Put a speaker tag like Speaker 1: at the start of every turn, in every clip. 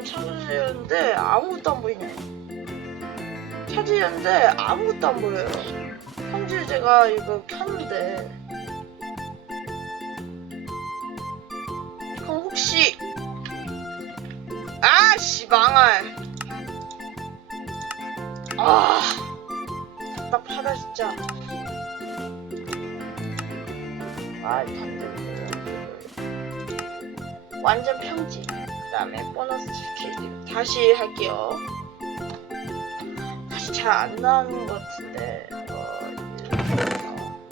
Speaker 1: 일단 찾으려는데 아무것도 안 보이네. 찾으려는데 아무것도 안 보여요. 현재 제가 이거 켰는데. 그럼 혹시 아씨 망할. 아 답답하다 진짜. 아 완전 평지 그 다음에 보너스 스킬 다시 할게요. 다시 잘 안 나오는 것 같은데. 어, 어.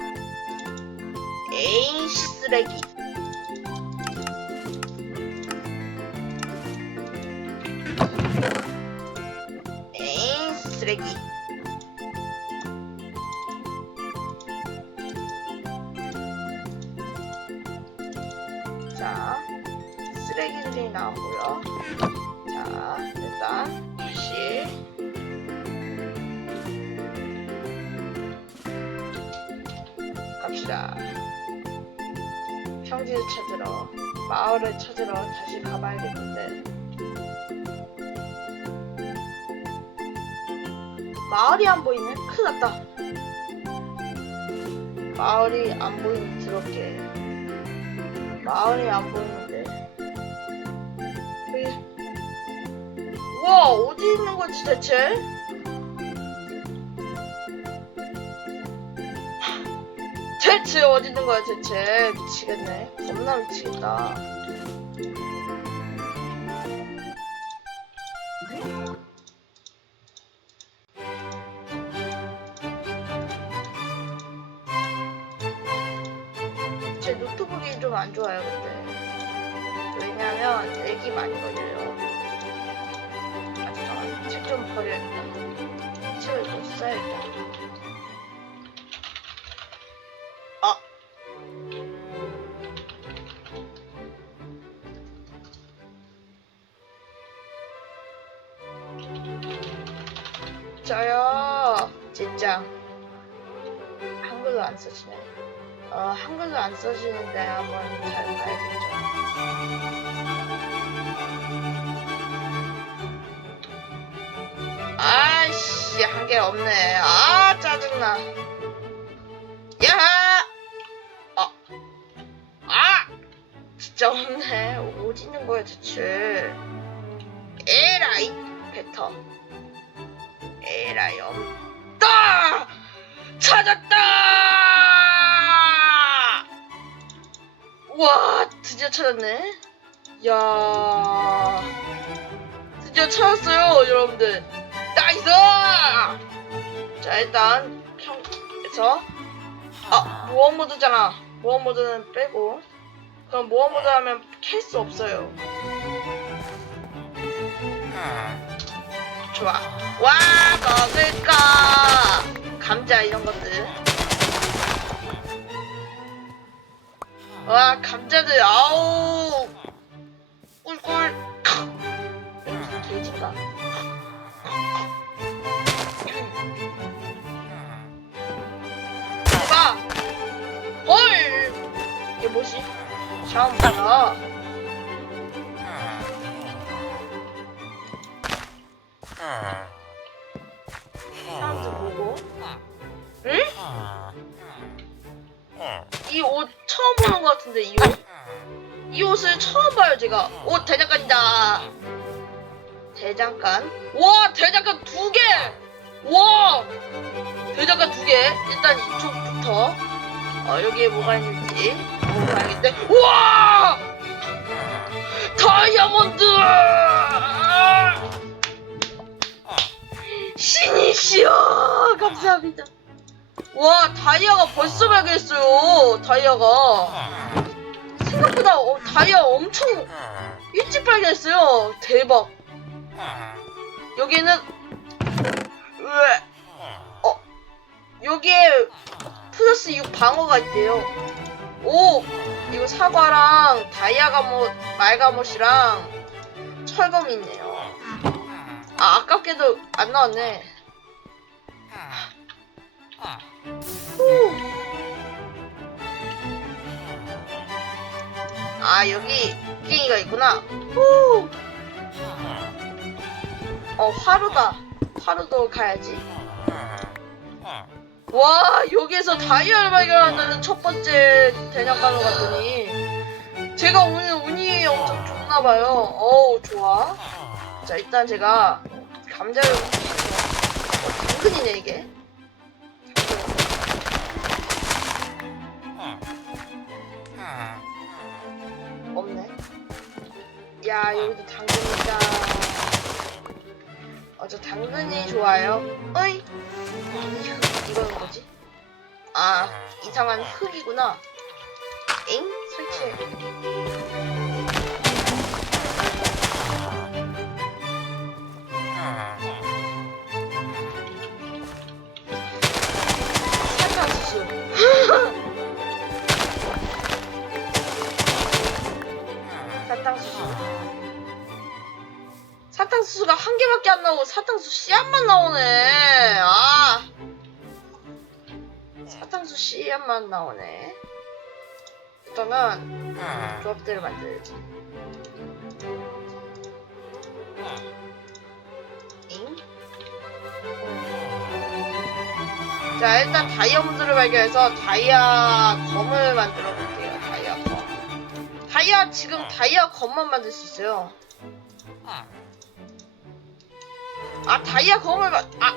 Speaker 1: 에이 쓰레기. 에이 쓰레기. 자 쓰레기들이 나오고요 자 일단 다시 갑시다 평지를 찾으러 마을을 찾으러 다시 가봐야겠는데 마을이 안 보이네? 큰일 났다. 마을이 안 보이는 드럽게. 마을이 안 보이는데. 우와, 어디 있는 거지 대체? 대체 어디 있는 거야 대체? 미치겠네. 겁나 미치겠다. 제 노트북이 좀 안 좋아요, 근데. 왜냐면, 렉이 많이 걸려요. 아, 잠깐만. 책좀 버려야겠다. 책을 좀 써야겠다. 아! 저요, 진짜. 한글로 안 써지네. 어, 한글로 안 써지는데 한번 잘 한 개 없네. 아, 짜증나. 야! 아, 아! 진짜 없네. 어디 있는 거야, 대체. 에라이, 뱉어. 에라이, 없다! 찾았다! 와, 드디어 찾았네. 야, 드디어 찾았어요, 여러분들. 자, 일단 평에서 아, 모험 모드잖아. 모험 모드는 빼고. 그럼 모험 모드 하면 캘 수 없어요. 좋아. 와, 먹을까? 감자 이런 것들. 와, 감자들, 아우. 꿀꿀. 돼지인가? 샤워 뭐야? 사람들 보고. 응? 이 옷 처음 보는 것 같은데, 이 옷? 이 옷을 처음 봐요, 제가. 옷 대장간이다. 대장간. 와, 대장간 두 개! 와! 대장간 두 개. 일단 이쪽부터. 어, 여기에 뭐가 있는지 가야겠는데. 우와! 다이아몬드! 신이시여! 감사합니다. 와, 다이아가 벌써 발견했어요. 다이아가. 생각보다 어, 다이아 엄청 일찍 발견했어요. 대박. 여기는 으에, 어 여기에 플러스 6 방어가 있대요. 오 이거 사과랑 다이아 감옷, 말 감옷이랑 철검이 있네요. 아 아깝게도 안 나왔네. 후. 아 여기 끼기가 있구나. 후. 어 화로다 화로도 가야지 와 여기에서 다이아를 발견한다는 첫 번째 대장간호 같더니 제가 오늘 운이 엄청 좋나봐요. 어우 좋아. 자 일단 제가 감자를 어, 당근이네 이게. 없네. 야 여기도 당근 있다 어 저 당근이 좋아요. 어이. 이 흙, 이거는 뭐지? 아 이상한 흙이구나. 엥? 설치해 사탕수수 사탕수수가 한 개밖에 안 나오고 사탕수 씨앗만 나오네. 아. 사탕수 씨앗만 나오네. 일단은 조합대를 만들지. 잉? 자 일단 다이아몬드를 발견해서 다이아 검을 만들어 볼게요. 다이아 검. 다이아 지금 다이아 검만 만들 수 있어요 아 다이아 검을 만.. 아.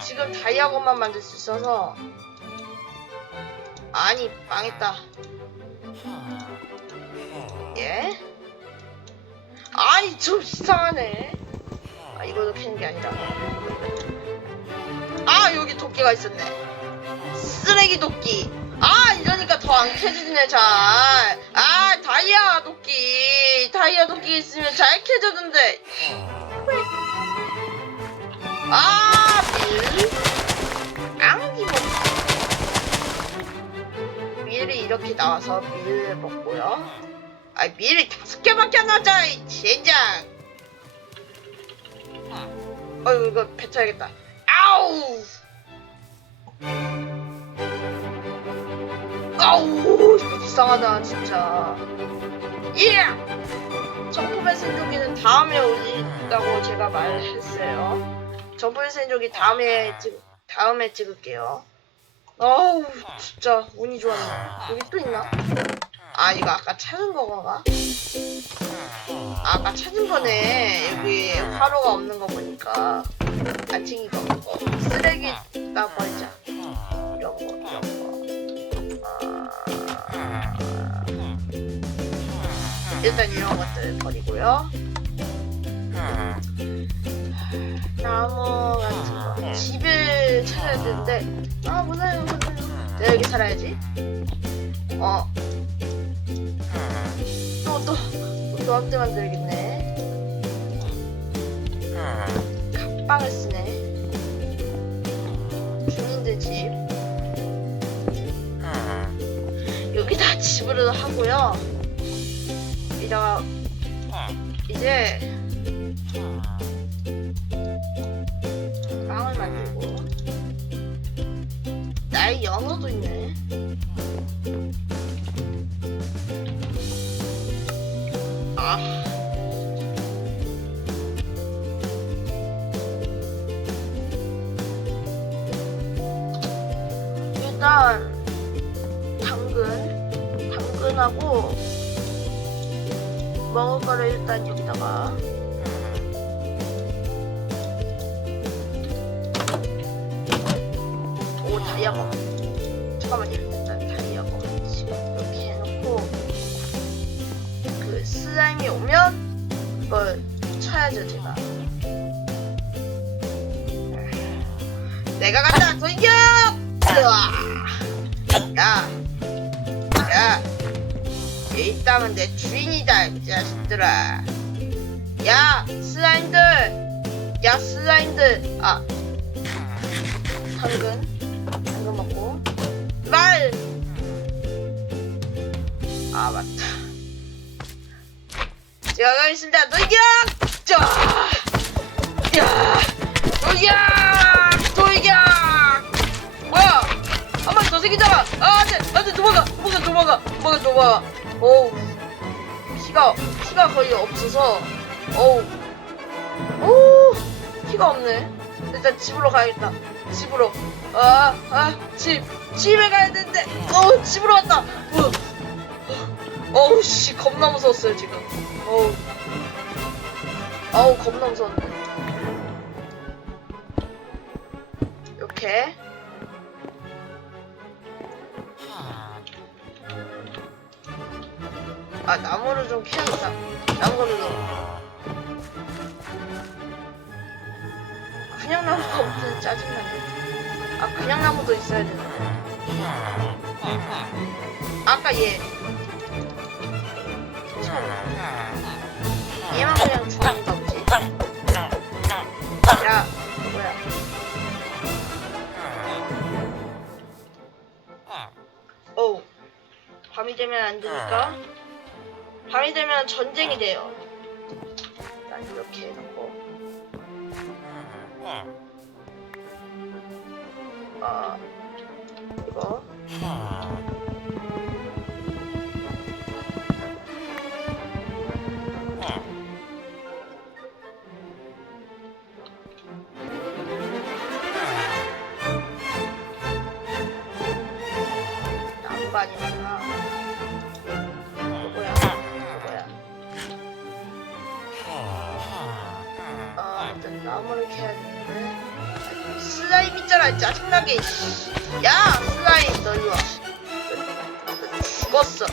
Speaker 1: 지금 다이아 검만 만들 수 있어서. 아니 망했다. 예? 아니 좀 이상하네. 아 이거도 캐는 게 아니라. 아 여기 도끼가 있었네. 쓰레기 도끼. 아 이러니까 더 안 캐지네 잘아 다이아 도끼. 다이아 도끼 있으면 잘 캐져던데 아 밀? 먹 밀이 이렇게 나와서 밀 먹고요. 아 밀이 다섯 개밖에 안이 젠장. 어이구 이거 뱉어야겠다. 아우! 아우 불쌍하다 진짜. 예! 점프맨 생존기는 다음에 오진다고 제가 말했어요 점프맨 생존기 다음에 찍 다음에 찍을게요. 어우 진짜 운이 좋았네. 여기 또 있나? 아 이거 아까 찾은 거가? 아까 찾은 거네. 여기 화로가 없는 거 보니까. 거. 어, 쓰레기 나 버리자 이런 거 이런 거. 아, 일단 이런 것들 버리고요 나무 같은 거 집을 찾아야 되는데 아 몰라요 몰라요 내가 여기 살아야지 어 또, 또, 또 노학대 만들겠네. 갑방을 쓰네. 주민들 집. 여기다 집으로 하고요. 이다가 이제 나의 연어도 있네. 아. 일단 당근, 당근하고 먹을 거를 일단 여기다가 쳐야죠 제가 내가 간다 돌격 으아! 야, 야, 이 땅은 내 주인이다 이 자식들아. 야 슬라임들! 야 슬라임들! 아 당근 당근 먹고. 말! 아 맞다. 제가 가겠습니다. 돌격! 자! 야! 돌격! 돌격! 뭐야? 한 마리 더 생기잖아! 아, 안 돼! 안 돼! 도망가! 도망가! 도망가! 도망가! 도망가! 어우. 피가, 피가 거의 없어서, 어우. 피가 없네. 일단 집으로 가야겠다. 집으로. 아, 아, 집. 집에 가야 되는데. 어우, 집으로 왔다. 어, 어우, 씨, 겁나 무서웠어요, 지금. 어우. 어우, 겁나 무서웠네. 이렇게. 아, 나무를 좀 캐야겠다. 나무를 좀. 그냥 나무가 없으면 짜증나네. 아, 그냥 나무도 있어야 되는데. 아까 얘. 얘만 그냥 죽는 되면 안 되니까. 밤이 되면 전쟁이 돼요. 난 이렇게 해놓고. 아, 씨. 야, 슬라임, 너 이리 와. 너 죽었어.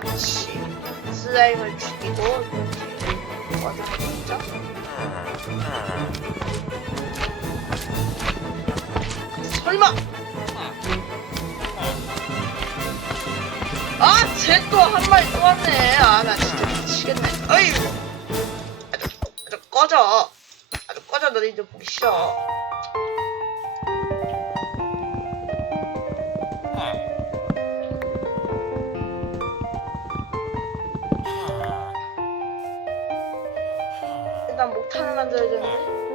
Speaker 1: 그렇지. 슬라임을 죽이고. 와서 진짜. 설마! 아, 쟤 또 한 마리 또 왔네. 아, 나 진짜 미치겠네. 어이구. 아주, 아주 꺼져. 아주 꺼져, 너희들 보기 싫어. 일단 목탄을 만들어야 되는데.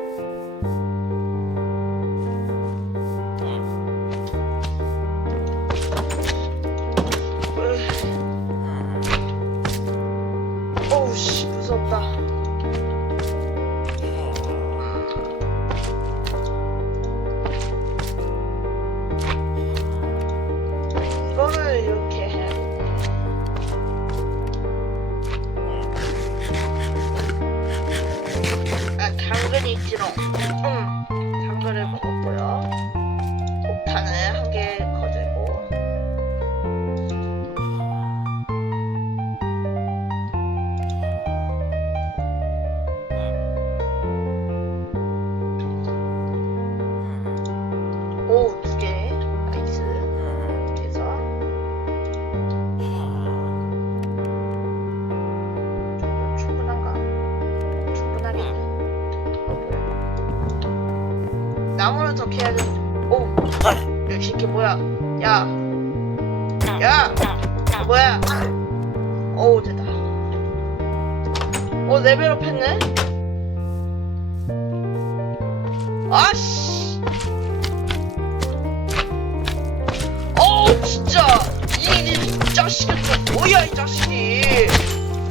Speaker 1: 아 당근이 나무를 더 캐야 돼. 오, 이 새끼 뭐야? 야, 야, 뭐야? 오, 됐다. 오, 레벨업 했네? 아씨! 어우 진짜 이, 이 자식은 좀 뭐야 이 자식이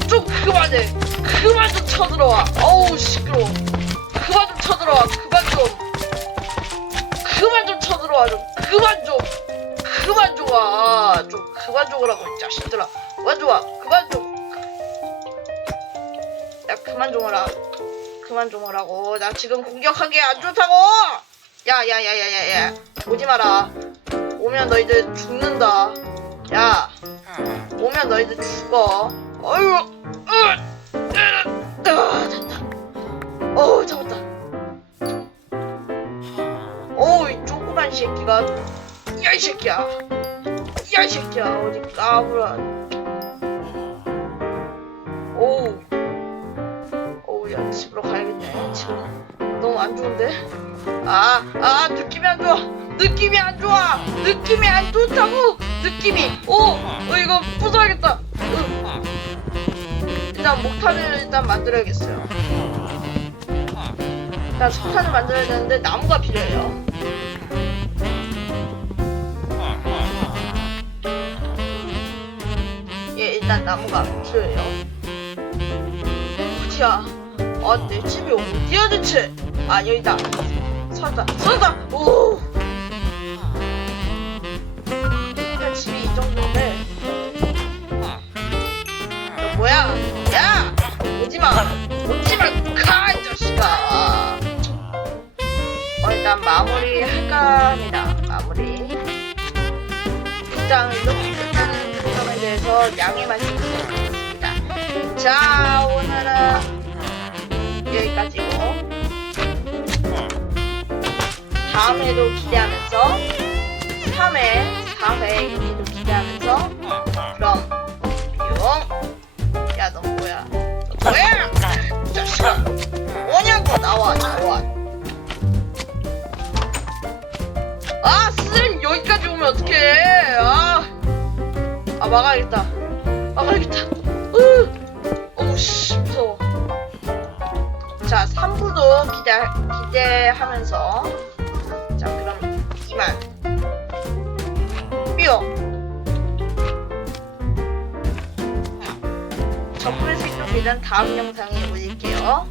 Speaker 1: 좀 그만해 그만 좀 쳐들어와 어우 시끄러워 그만 좀 쳐들어와 그만 좀 그만 좋으라고 이 자식들아 그만 좋아 그만 좀야 그만 좀 오라 그만 좀 오라고 나 지금 공격하기 안 좋다고 야야야야야야 오지 마라 오면 너희들 죽는다. 야, 오면 너희들 죽어. 어휴, 으, 으, 아, 됐다. 어우, 잡았다. 어우, 이 조그만 새끼가. 야, 이 새끼야. 야, 이 새끼야. 어디 까불어. 어우. 어우, 야, 집으로 가야겠네. 지금 너무 안 좋은데? 아, 아, 느낌이 안 좋아. 느낌이 안 좋아. 느낌이 안 좋다고. 느낌이. 오, 어, 이거 부숴야겠다. 으. 일단 목탄을 일단 만들어야겠어요. 일단 석탄을 만들어야 되는데 나무가 필요해요. 예, 일단 나무가 필요해요. 어디야? 아, 내 집이 어디야 대체? 아 여기다. 찾았다 찾았다. 오! 그냥 집이 이 정도인데 너 뭐야? 야! 오지 마! 오지 마! 가 이 자식아! 어 일단 마무리 할까 합니다. 마무리. 이렇게 끝나는 점에 대해서 양해 말씀드리겠습니다 자 오늘은 여기까지고 다음에도 기대하면서 3회, 4회 여기도 기대하면서 그럼 뿅. 야너 뭐야? 너 뭐야? 뭐냐고 나와 나와. 아 선생님 여기까지 오면 어떡해? 아, 아 막아야겠다. 막아야겠다. 으, 어우 씨 무서워. 자 3부도 기대 기대하면서 자 그럼 이만 뿅. 저 풀색도 계단 다음 영상에 올릴게요.